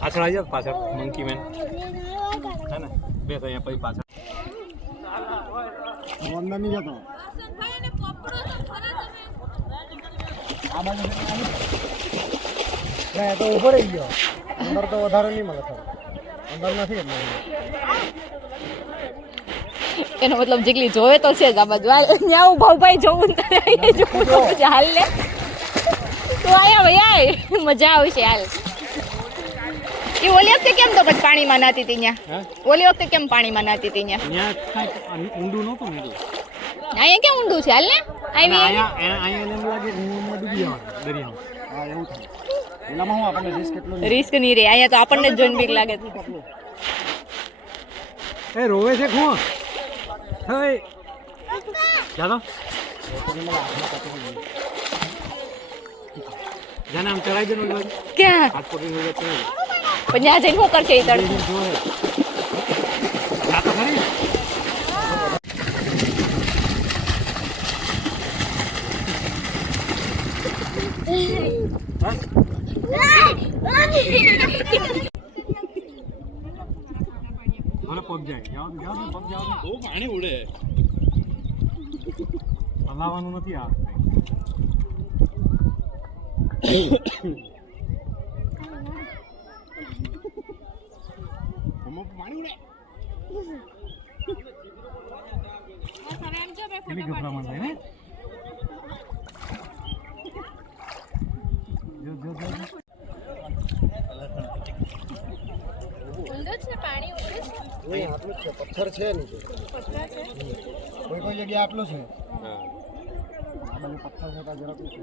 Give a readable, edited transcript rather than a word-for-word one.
પાછળ આવી જાવ પાછળ મંકી મેન હે ને બેસ અહીંયા પછી પાછળ અંદર નહીં જતો આ બાજુ ના તો ઉભો રહી ગયો અંદર તો વધારે નહીં મળે અંદર નથી એટલે એનો મતલબ જેટલી જોવે તો છે જ આ બાજુ ત્યાં ઉભા ઉભા જોવું હાલ લે તો આયા ભાઈ મજા આવશે હાલ એ ઓલી વખતે કેમ તો પછી પાણીમાં નાતી હતી ત્યાં ઓલી વખતે કેમ પાણીમાં નાતી હતી ત્યાં ઊંડું નહોતું ને અહીંયા કેમ ઊંડું છે હાલ ને આવી અહીંયા એમ લાગે ડૂબી જવાનું દરિયામાં હા એવું થાય એલામાં હું આપણને રિસ્ક કેટલો રિસ્ક નહીં રે અહીંયા તો આપણને જ જોઈને બીક લાગે એ રોવે છે કોણ હે ચાલો જાને આમ ચડાઈ દે ને ક્યાં હાથ પકડી હોય તો પણ ત્યાં જઈને શું કરશે એ તડકો આ તો ખરી પગ જાય જાવ પગ જાવ બહુ પાણી ઉડે હલાવવાનું નથી આ પાણી ઉડે કેટલી ગભરામણ થાય ને જો જો જો પાણી ઉડે છે આટલું છે પથ્થર છે નીચે કોઈ કોઈ જગ્યાએ આટલું છે હા આ બાજુ પથ્થર છે જરાક છે